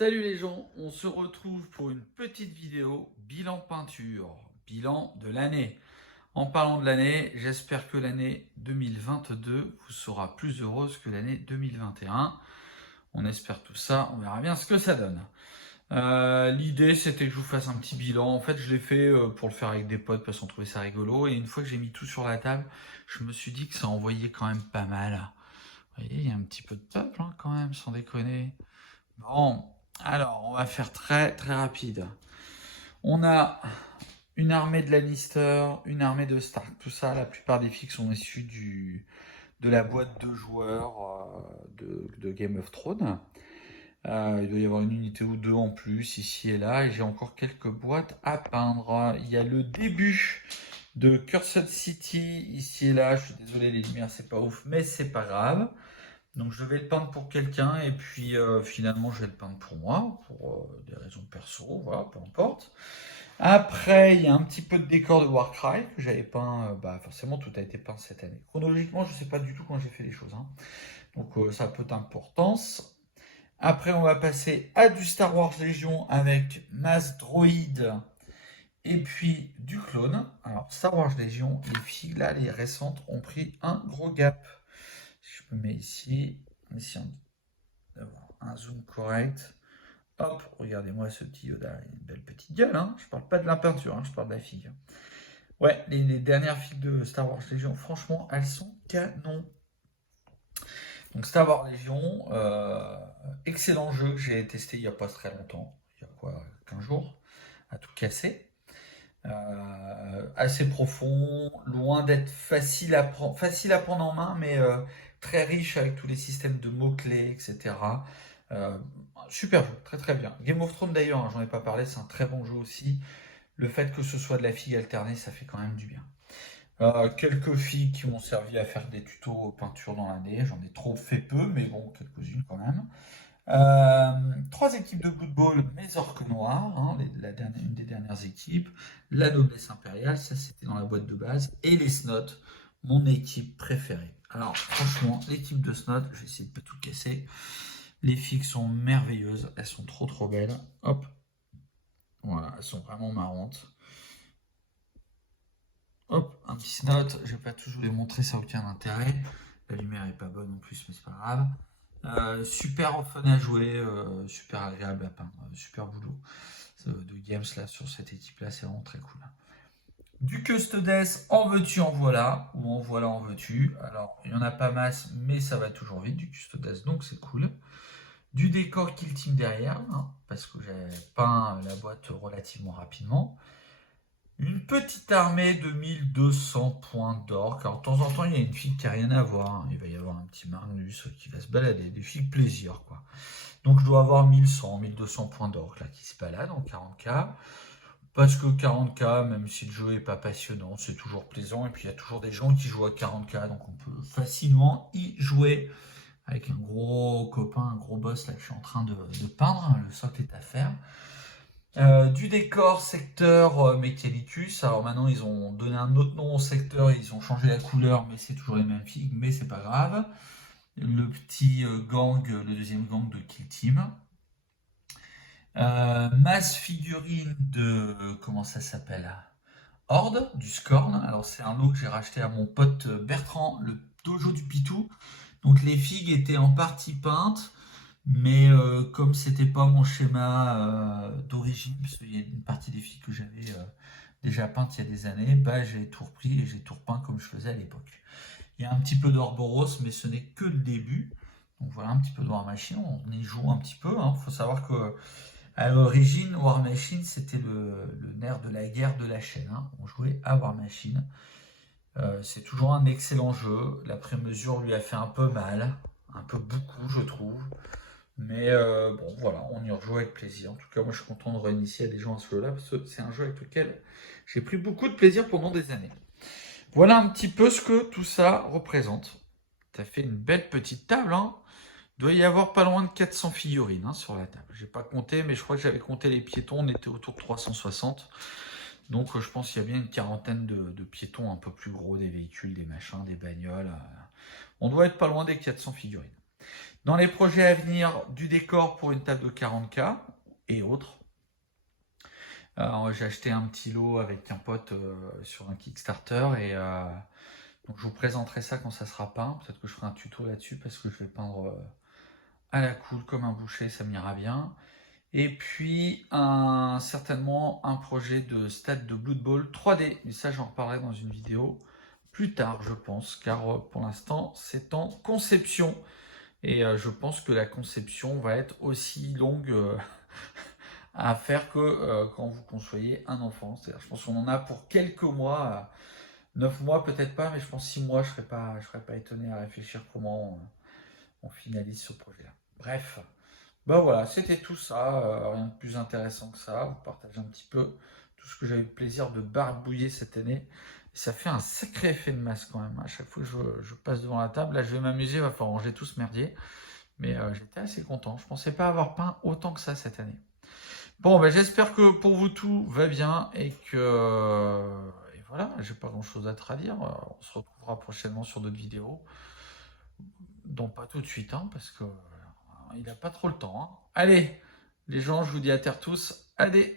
Salut les gens, on se retrouve pour une petite vidéo bilan peinture, bilan de l'année. En parlant de l'année, j'espère que l'année 2022 vous sera plus heureuse que l'année 2021. On espère tout ça, on verra bien ce que ça donne. L'idée c'était que je vous fasse un petit bilan. En fait, je l'ai fait pour le faire avec des potes parce qu'on trouvait ça rigolo. Et une fois que j'ai mis tout sur la table, je me suis dit que ça envoyait quand même pas mal. Vous voyez, il y a un petit peu de peuple quand même, sans déconner. Bon, alors on va faire très très rapide. On a une armée de Lannister, une armée de Stark, tout ça, la plupart des figues sont issues de la boîte de joueurs de Game of Thrones. Il doit y avoir une unité ou deux en plus ici et là, et j'ai encore quelques boîtes à peindre. Il y a le début de Cursed City ici et là. Je suis désolé, les lumières c'est pas ouf, mais c'est pas grave. Donc je vais le peindre pour quelqu'un et puis finalement je vais le peindre pour moi, pour des raisons perso, voilà, peu importe. Après, il y a un petit peu de décor de Warcry que j'avais peint, forcément tout a été peint cette année. Chronologiquement, je ne sais pas du tout quand j'ai fait les choses, hein. Donc ça a peu d'importance. Après, on va passer à du Star Wars Légion avec Mass Droid et puis du clone. Alors Star Wars Légion, les filles là, les récentes, ont pris un gros gap. Si je me mets ici, essayons d'avoir un zoom correct. Hop, regardez-moi ce petit Yoda, il a une belle petite gueule, hein. Je parle pas de la peinture, hein, je parle de la figue. Ouais, les dernières figues de Star Wars Légion, franchement, elles sont canon. Donc Star Wars Légion, excellent jeu que j'ai testé il n'y a pas très longtemps, il y a quoi, 15 jours, à tout casser. Assez profond, loin d'être facile à prendre en main, mais très riche avec tous les systèmes de mots-clés, etc. Euh, Super jeu, très très bien. Game of Thrones d'ailleurs, hein, j'en ai pas parlé, c'est un très bon jeu aussi. Le fait que ce soit de la figue alternée, ça fait quand même du bien. Quelques figues qui m'ont servi à faire des tutos peinture dans l'année, j'en ai trop fait peu, mais bon, quelques-unes quand même. Trois équipes de Blood Bowl, mes orques noirs, hein, une des dernières équipes. La noblesse impériale, ça c'était dans la boîte de base. Et les Snots, mon équipe préférée. Alors franchement, l'équipe de Snot, je vais essayer de pas tout casser. Les figues sont merveilleuses, elles sont trop trop belles. Hop, voilà, elles sont vraiment marrantes. Hop, un petit Snot, je vais pas toujours les montrer, ça n'a aucun intérêt. La lumière est pas bonne en plus, mais c'est pas grave. Super fun à jouer, super agréable à peindre, super boulot de games là sur cette équipe là, c'est vraiment très cool. Du Custodes, en veux-tu, en voilà, ou en voilà, en veux-tu. Alors, il n'y en a pas masse, mais ça va toujours vite, du Custodes, donc c'est cool. Du décor Kill Team derrière, hein, parce que j'ai peint la boîte relativement rapidement. Une petite armée de 1200 points d'or. Alors de temps en temps, il y a une fille qui n'a rien à voir, hein. Il va y avoir un petit Magnus qui va se balader, des filles plaisir, quoi. Donc je dois avoir 1100, 1200 points d'or là qui se baladent en 40K. Parce que 40K, même si le jeu est pas passionnant, c'est toujours plaisant. Et puis il y a toujours des gens qui jouent à 40K, donc on peut facilement y jouer avec un gros copain, un gros boss là que je suis en train de peindre. Le socle est à faire. Du décor secteur Mechanicus. Alors maintenant ils ont donné un autre nom au secteur, ils ont changé la couleur, mais c'est toujours les mêmes figues, mais c'est pas grave. Le petit gang, le deuxième gang de Kill Team. Masse figurine de, comment ça s'appelle? Horde, du Scorn. Alors c'est un lot que j'ai racheté à mon pote Bertrand, le dojo du Pitou. Donc les figues étaient en partie peintes, mais comme c'était pas mon schéma d'origine, parce qu'il y a une partie des figues que j'avais déjà peintes il y a des années, bah j'ai tout repris et j'ai tout repeint comme je faisais à l'époque. Il y a un petit peu d'Orboros, mais ce n'est que le début. Donc voilà un petit peu de War Machine, on y joue un petit peu. Il faut savoir que à l'origine, War Machine, c'était le nerf de la guerre de la chaîne, hein. On jouait à War Machine. C'est toujours un excellent jeu. La prémesure lui a fait un peu mal, un peu beaucoup, je trouve. Mais bon, voilà, on y rejoue avec plaisir. En tout cas, moi, je suis content de réinitier des gens à ce jeu-là, parce que c'est un jeu avec lequel j'ai pris beaucoup de plaisir pendant des années. Voilà un petit peu ce que tout ça représente. Ça fait une belle petite table, hein. Il doit y avoir pas loin de 400 figurines, hein, sur la table. J'ai pas compté, mais je crois que j'avais compté les piétons, on était autour de 360. Donc je pense qu'il y a bien une quarantaine de piétons un peu plus gros, des véhicules, des machins, des bagnoles. On doit être pas loin des 400 figurines. Dans les projets à venir, du décor pour une table de 40K et autres. J'ai acheté un petit lot avec un pote sur un Kickstarter et donc je vous présenterai ça quand ça sera peint. Peut-être que je ferai un tuto là-dessus parce que je vais peindre à la cool comme un boucher, ça m'ira bien. Et puis certainement un projet de stade de Blood Bowl 3D. Mais ça j'en reparlerai dans une vidéo plus tard je pense, car pour l'instant c'est en conception. Et je pense que la conception va être aussi longue à faire que quand vous conçoyez un enfant. C'est-à-dire, je pense qu'on en a pour quelques mois, 9 mois peut-être pas, mais je pense 6 mois, je serais pas étonné à réfléchir comment on finalise ce projet-là. Bref, ben voilà, c'était tout ça, rien de plus intéressant que ça. Vous partagez un petit peu tout ce que j'avais le plaisir de barbouiller cette année. Et ça fait un sacré effet de masse quand même. À chaque fois que je passe devant la table, là je vais m'amuser, il va falloir ranger tout ce merdier. Mais j'étais assez content. Je pensais pas avoir peint autant que ça cette année. Bon, ben, j'espère que pour vous tout va bien et que et voilà, j'ai pas grand chose à te dire. On se retrouvera prochainement sur d'autres vidéos. Donc pas tout de suite, hein, parce que il n'a pas trop le temps. Hein. Allez, les gens, je vous dis à terre tous. Allez!